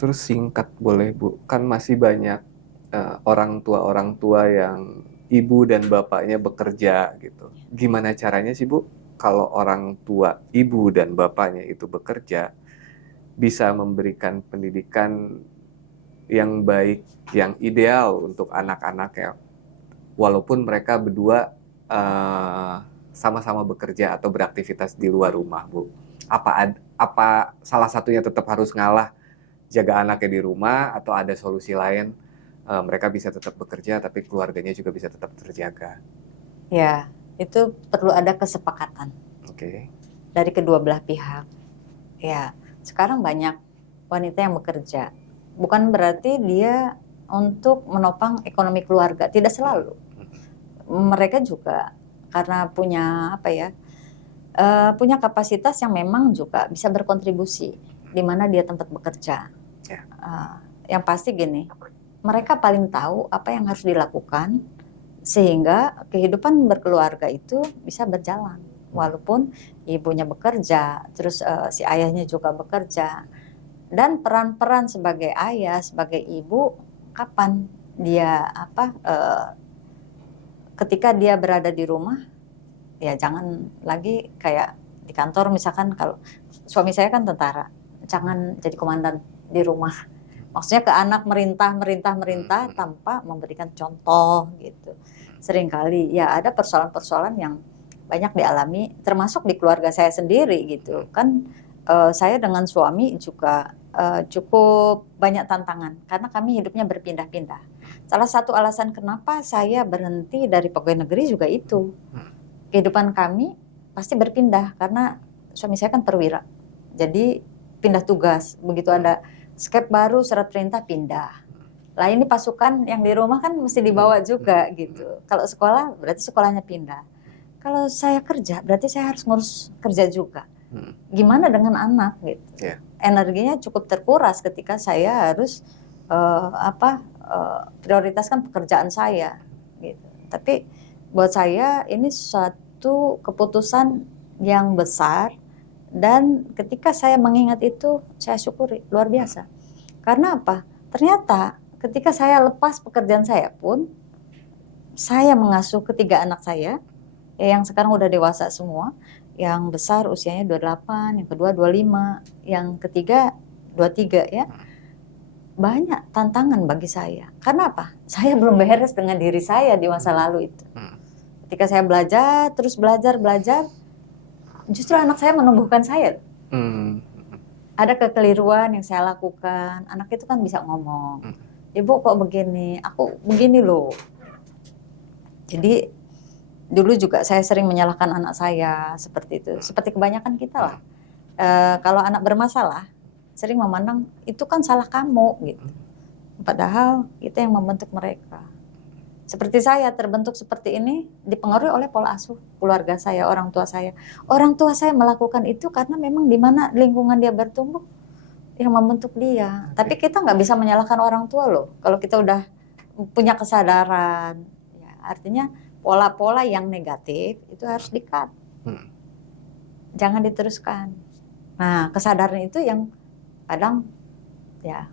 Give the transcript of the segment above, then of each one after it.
Terus singkat boleh Bu, kan masih banyak orang tua yang ibu dan bapaknya bekerja gitu. Gimana caranya sih Bu, kalau orang tua ibu dan bapaknya itu bekerja, bisa memberikan pendidikan yang baik, yang ideal untuk anak-anaknya, walaupun mereka berdua eh, sama-sama bekerja atau beraktivitas di luar rumah Bu. Apa salah satunya tetap harus ngalah jaga anaknya di rumah, atau ada solusi lain mereka bisa tetap bekerja tapi keluarganya juga bisa tetap terjaga? Ya, itu perlu ada kesepakatan Oke. dari kedua belah pihak. Ya, sekarang banyak wanita yang bekerja. Bukan berarti dia untuk menopang ekonomi keluarga, tidak selalu. Mereka juga karena punya apa ya, punya kapasitas yang memang juga bisa berkontribusi di mana dia tempat bekerja. Ya. Yang pasti gini, mereka paling tahu apa yang harus dilakukan sehingga kehidupan berkeluarga itu bisa berjalan. Walaupun ibunya bekerja, terus si ayahnya juga bekerja. Dan peran-peran sebagai ayah, sebagai ibu, kapan dia ketika dia berada di rumah, ya jangan lagi kayak di kantor misalkan. Kalau suami saya kan tentara, jangan jadi komandan di rumah. Maksudnya ke anak merintah tanpa memberikan contoh gitu. Seringkali ya ada persoalan-persoalan yang banyak dialami, termasuk di keluarga saya sendiri gitu kan. Saya dengan suami juga cukup banyak tantangan karena kami hidupnya berpindah-pindah. Salah satu alasan kenapa saya berhenti dari pegawai negeri juga itu. Kehidupan kami pasti berpindah karena suami saya kan perwira. Jadi pindah tugas, begitu ada skep baru, surat perintah, pindah. Lah ini pasukan yang di rumah kan mesti dibawa juga gitu. Kalau sekolah berarti sekolahnya pindah. Kalau saya kerja berarti saya harus ngurus kerja juga. Gimana dengan anak gitu? Yeah. Energinya cukup terkuras ketika saya harus prioritaskan pekerjaan saya gitu. Tapi buat saya ini suatu keputusan yang besar, dan ketika saya mengingat itu saya syukuri luar biasa. Karena apa? Ternyata ketika saya lepas pekerjaan saya pun, saya mengasuh ketiga anak saya yang sekarang udah dewasa semua. Yang besar usianya 28, yang kedua 25, yang ketiga 23 ya. Banyak tantangan bagi saya. Karena apa? Saya belum beres dengan diri saya di masa lalu itu. Ketika saya belajar, terus belajar, justru anak saya menumbuhkan saya. Ada kekeliruan yang saya lakukan, anak itu kan bisa ngomong, ibu kok begini, aku begini loh. Jadi dulu juga saya sering menyalahkan anak saya seperti itu, seperti kebanyakan kita lah. Kalau anak bermasalah, sering memandang itu kan salah kamu gitu. Padahal kita yang membentuk mereka. Seperti saya terbentuk seperti ini dipengaruhi oleh pola asuh keluarga saya, orang tua saya. Orang tua saya melakukan itu karena memang di mana lingkungan dia bertumbuh yang membentuk dia. Tapi kita nggak bisa menyalahkan orang tua loh. Kalau kita udah punya kesadaran, ya, artinya pola-pola yang negatif itu harus di-cut. Jangan diteruskan. Nah, kesadaran itu yang kadang ya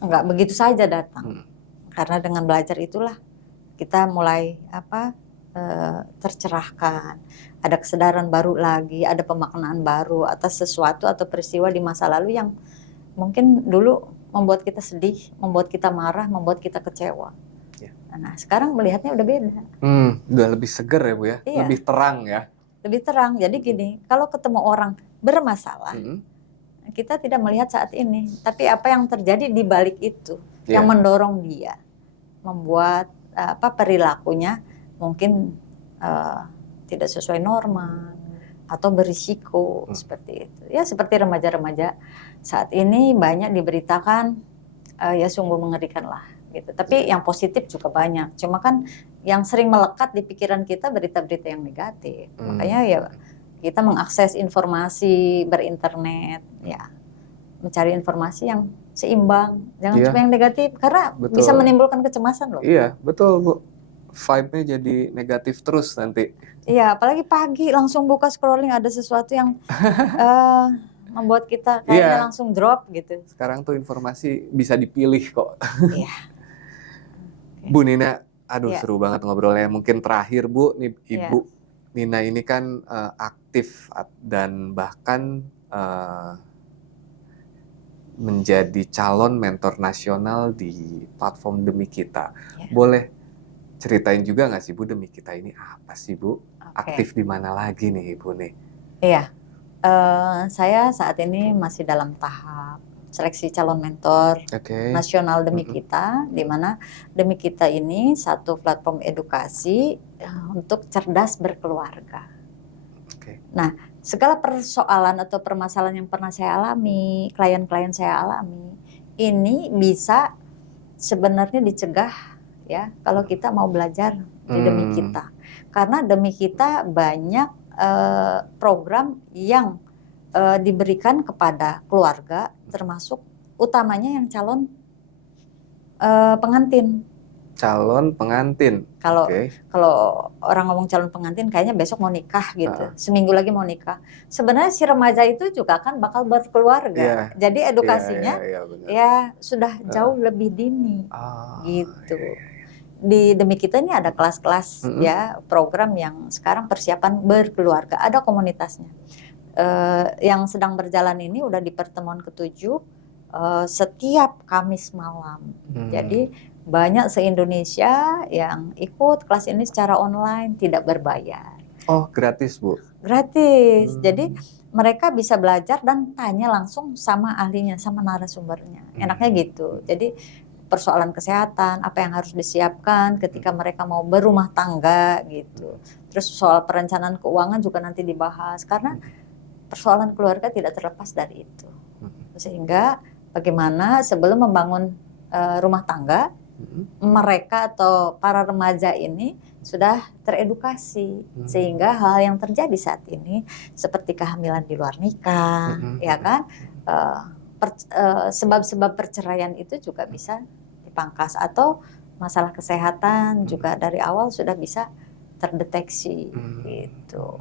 nggak begitu saja datang. Karena dengan belajar itulah kita mulai tercerahkan, ada kesadaran baru lagi, ada pemaknaan baru atas sesuatu atau peristiwa di masa lalu yang mungkin dulu membuat kita sedih, membuat kita marah, membuat kita kecewa. Nah, sekarang melihatnya udah beda. Udah lebih seger ya Bu ya, iya. Lebih terang ya. Lebih terang. Jadi gini, kalau ketemu orang bermasalah, kita tidak melihat saat ini, tapi apa yang terjadi di balik itu, yang mendorong dia, membuat perilakunya mungkin tidak sesuai norma atau berisiko seperti itu. Ya seperti remaja-remaja saat ini banyak diberitakan, ya sungguh mengerikan lah gitu. Tapi yang positif juga banyak. Cuma kan yang sering melekat di pikiran kita berita-berita yang negatif. Makanya ya kita mengakses informasi berinternet, ya mencari informasi yang seimbang, jangan cuma yang negatif, karena bisa menimbulkan kecemasan loh. Iya, betul Bu. Vibe-nya jadi negatif terus nanti. Iya, apalagi pagi langsung buka scrolling ada sesuatu yang membuat kita kayaknya Iya. langsung drop gitu. Sekarang tuh informasi bisa dipilih kok. Iya. Bu Nina, aduh Iya. seru banget ngobrolnya. Mungkin terakhir Bu, nih Iya. Ibu Nina ini kan aktif dan bahkan menjadi calon mentor nasional di platform Demi Kita. Iya. Boleh ceritain juga nggak sih Bu, Demi Kita ini apa sih Bu? Oke. Aktif di mana lagi nih Ibu nih? Iya. Saya saat ini masih dalam tahap seleksi calon mentor Oke. nasional Demi Kita, di mana Demi Kita ini satu platform edukasi untuk cerdas berkeluarga. Oke. Nah, segala persoalan atau permasalahan yang pernah saya alami, klien-klien saya alami, ini bisa sebenarnya dicegah ya kalau kita mau belajar di Demi Kita. Karena Demi Kita banyak program yang diberikan kepada keluarga, termasuk utamanya yang calon pengantin. Calon pengantin. Kalau Oke. kalau orang ngomong calon pengantin kayaknya besok mau nikah gitu, seminggu lagi mau nikah. Sebenarnya si remaja itu juga kan bakal berkeluarga. Iya. Jadi edukasinya Iya, benar. ya sudah jauh lebih dini gitu. Di Demi Kita ini ada kelas-kelas ya, program yang sekarang persiapan berkeluarga, ada komunitasnya. Yang sedang berjalan ini udah di pertemuan ke-7 setiap Kamis malam. Jadi banyak se-Indonesia yang ikut kelas ini secara online, tidak berbayar. Oh, gratis Bu? Gratis. Jadi mereka bisa belajar dan tanya langsung sama ahlinya, sama narasumbernya. Enaknya gitu. Jadi persoalan kesehatan, apa yang harus disiapkan ketika mereka mau berumah tangga gitu. Terus soal perencanaan keuangan juga nanti dibahas, karena persoalan keluarga tidak terlepas dari itu. Sehingga bagaimana sebelum membangun rumah tangga, mereka atau para remaja ini sudah teredukasi, sehingga hal yang terjadi saat ini seperti kehamilan di luar nikah, ya kan, sebab-sebab perceraian itu juga bisa dipangkas, atau masalah kesehatan juga dari awal sudah bisa terdeteksi gitu.